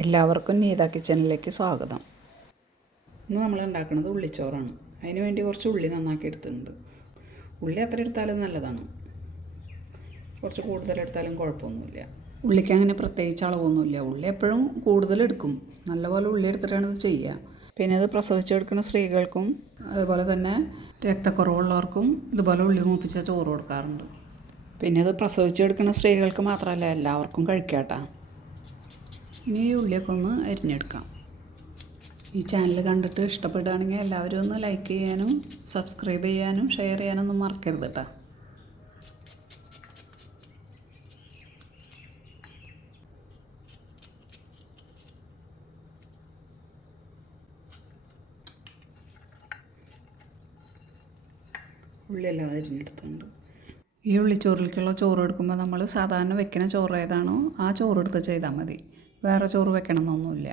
എല്ലാവർക്കും നീത കിച്ചണിലേക്ക് സ്വാഗതം. ഇന്ന് നമ്മൾ ഉണ്ടാക്കുന്നത് ഉള്ളിച്ചോറാണ്. അതിന് വേണ്ടി കുറച്ച് ഉള്ളി നന്നാക്കി എടുത്തിട്ടുണ്ട്. ഉള്ളി അത്ര എടുത്താലും നല്ലതാണ്. കുറച്ച് കൂടുതൽ എടുത്താലും കുഴപ്പമൊന്നുമില്ല. ഉള്ളിക്ക് അങ്ങനെ പ്രത്യേകിച്ച് അളവൊന്നുമില്ല. ഉള്ളി എപ്പോഴും കൂടുതൽ എടുക്കും. നല്ലപോലെ ഉള്ളി എടുത്തിട്ടാണ് ഇത് ചെയ്യുക. പിന്നെ ഇത് പ്രസവിച്ചെടുക്കുന്ന സ്ത്രീകൾക്കും അതുപോലെ തന്നെ രക്തക്കുറവുള്ളവർക്കും ഇതുപോലെ ഉള്ളി മൂപ്പിച്ച ചോറ് കൊടുക്കാറുണ്ട്. പിന്നെ ഇത് പ്രസവിച്ചെടുക്കുന്ന സ്ത്രീകൾക്ക് മാത്രമല്ല എല്ലാവർക്കും കഴിക്കാട്ടാ. ഇനി ഈ ഉള്ളിയൊക്കെ ഒന്ന് അരിഞ്ഞെടുക്കാം. ഈ ചാനൽ കണ്ടിട്ട് ഇഷ്ടപ്പെടുകയാണെങ്കിൽ എല്ലാവരും ഒന്ന് ലൈക്ക് ചെയ്യാനും സബ്സ്ക്രൈബ് ചെയ്യാനും ഷെയർ ചെയ്യാനൊന്നും മറക്കരുത് കേട്ടോ ഉള്ളിയെല്ലാം അരിഞ്ഞെടുത്തുണ്ട് ഈ ഉള്ളിച്ചോറിലേക്കുള്ള ചോറ് എടുക്കുമ്പോൾ നമ്മൾ സാധാരണ വെക്കുന്ന ചോറ് ഏതാണോ ആ ചോറ് എടുത്ത് ചെയ്താൽ മതി. വേറെ ചോറ് വെക്കണം എന്നൊന്നുമില്ല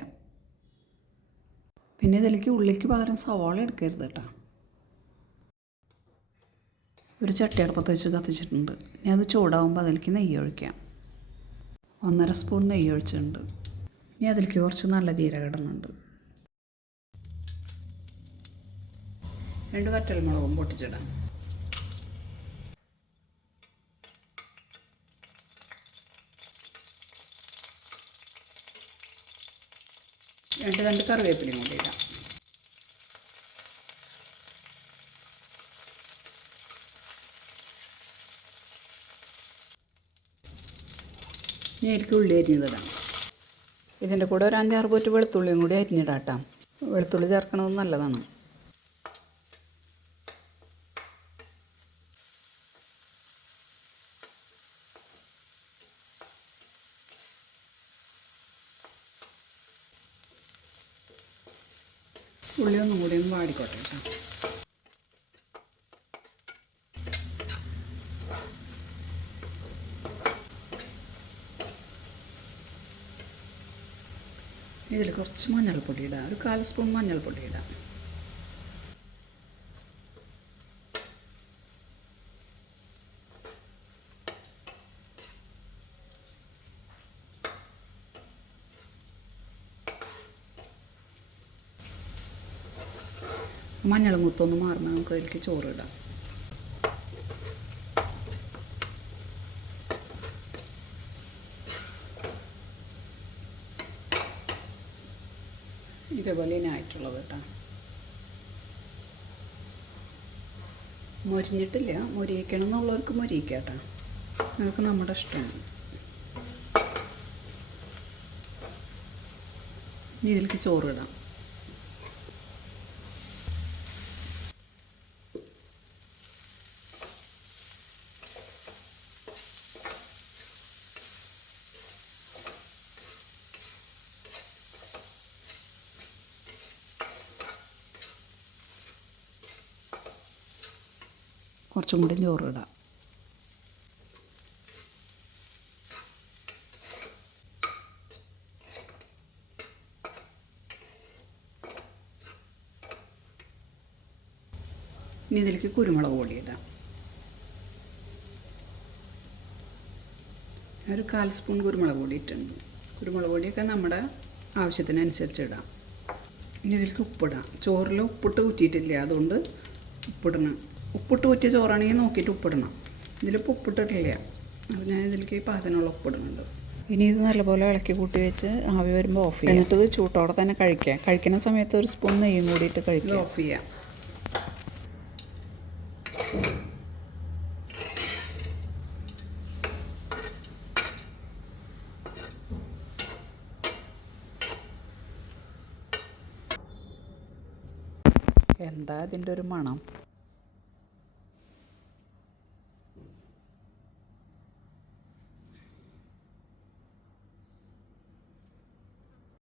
പിന്നെ ഇതിലേക്ക് ഉള്ളിക്ക് പകരം സവാള എടുക്കരുത് കേട്ടോ. ഒരു ചട്ടി അടുപ്പത്ത് വെച്ച് കത്തിച്ചിട്ടുണ്ട്. ഇനി അത് ചൂടാവുമ്പോൾ അതിലേക്ക് നെയ്യ് ഒഴിക്കാം. ഒന്നര സ്പൂൺ നെയ്യ് ഒഴിച്ചിട്ടുണ്ട്. ഇനി അതിലേക്ക് കുറച്ച് നല്ല ജീരകം ഇടുന്നുണ്ട്. രണ്ട് വറ്റൽമുളകും പൊട്ടിച്ചിടാം. രണ്ട് രണ്ട് കറിവേപ്പിലയും കൂടി ഇടാം. നേരിക്ക് ഉള്ളി അരിഞ്ഞതിടാം ഇതിന്റെ കൂടെ ഒരു അഞ്ചാറ് പോറ്റ് വെളുത്തുള്ളിയും കൂടി അരിഞ്ഞിടാട്ടാം വെളുത്തുള്ളി ചേർക്കണത് നല്ലതാണ്. ഉള്ളി ഒന്നും കൂടി ഒന്ന് വാടിക്കോട്ടെ കേട്ടോ. ഇതിൽ കുറച്ച് മഞ്ഞൾപ്പൊടി ഇടാം. ഒരു കാൽ സ്പൂൺ മഞ്ഞൾപ്പൊടി ഇടാം. മഞ്ഞൾ മുത്തൊന്ന് മാറുന്ന നമുക്ക് അതിലേക്ക് ചോറ് ഇടാം ഇതേപോലെ ആയിട്ടുള്ളത് കേട്ടോ. മൊരിഞ്ഞിട്ടില്ല. മൊരിയിക്കണം എന്നുള്ളവർക്ക് മൊരിയിക്കാം കേട്ടോ. നിങ്ങൾക്ക് നമ്മുടെ ഇഷ്ടമാണ്. ഇതിലേക്ക് ചോറ് കുറച്ചും കൂടി ചോറ് ഇടാം ഇനി ഇതിലേക്ക് കുരുമുളക് പൊടി ഇടാം. ഒരു കാൽ സ്പൂൺ കുരുമുളക് പൊടി ഇട്ടുണ്ട് കുരുമുളക് പൊടിയൊക്കെ നമ്മുടെ ആവശ്യത്തിനനുസരിച്ച് ഇടാം. ഇനി ഇതിലേക്ക് ഉപ്പിടാം. ചോറിൽ ഉപ്പിട്ട് ഊറ്റിയിട്ടില്ല അതുകൊണ്ട് ഉപ്പിടണം. ഉപ്പിട്ട് ഊറ്റിയ ചോറാണെങ്കിൽ നോക്കിയിട്ട് ഉപ്പിടണം. ഇതിലിപ്പോൾ ഉപ്പിട്ടിട്ടില്ല. അപ്പോൾ ഞാൻ ഇതിലേക്ക് പാചകത്തിനുള്ള ഉപ്പിടുന്നുണ്ട് ഇനി ഇത് നല്ലപോലെ ഇളക്കി കൂട്ടി വെച്ച് ആവി വരുമ്പോൾ ഓഫ് ചെയ്യാം. എന്നിട്ട് ഇത് ചൂട്ടോടെ തന്നെ കഴിക്കാം കഴിക്കുന്ന സമയത്ത് ഒരു സ്പൂൺ നെയ്യും കൂടിയിട്ട് കഴിക്കാം ഓഫ് ചെയ്യാം. എന്താ ഇതിന്റെ ഒരു മണം?